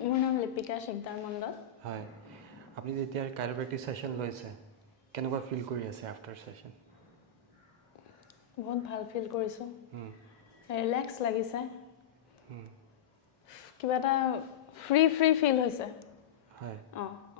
মোৰ নাম লিপিকা শিকদাৰ মণ্ডল। হয়, আপুনি যেতিয়া কাইৰোপ্ৰেক্টিক সেশন লৈছে কেনেকুৱা ফিল কৰি আছে আফটাৰ সেশন? বহুত ভাল ফিল কৰিছোঁ, ৰিলেক্স লাগিছে, কিবা এটা ফ্ৰী ফিল হৈছে। হয়। অঁ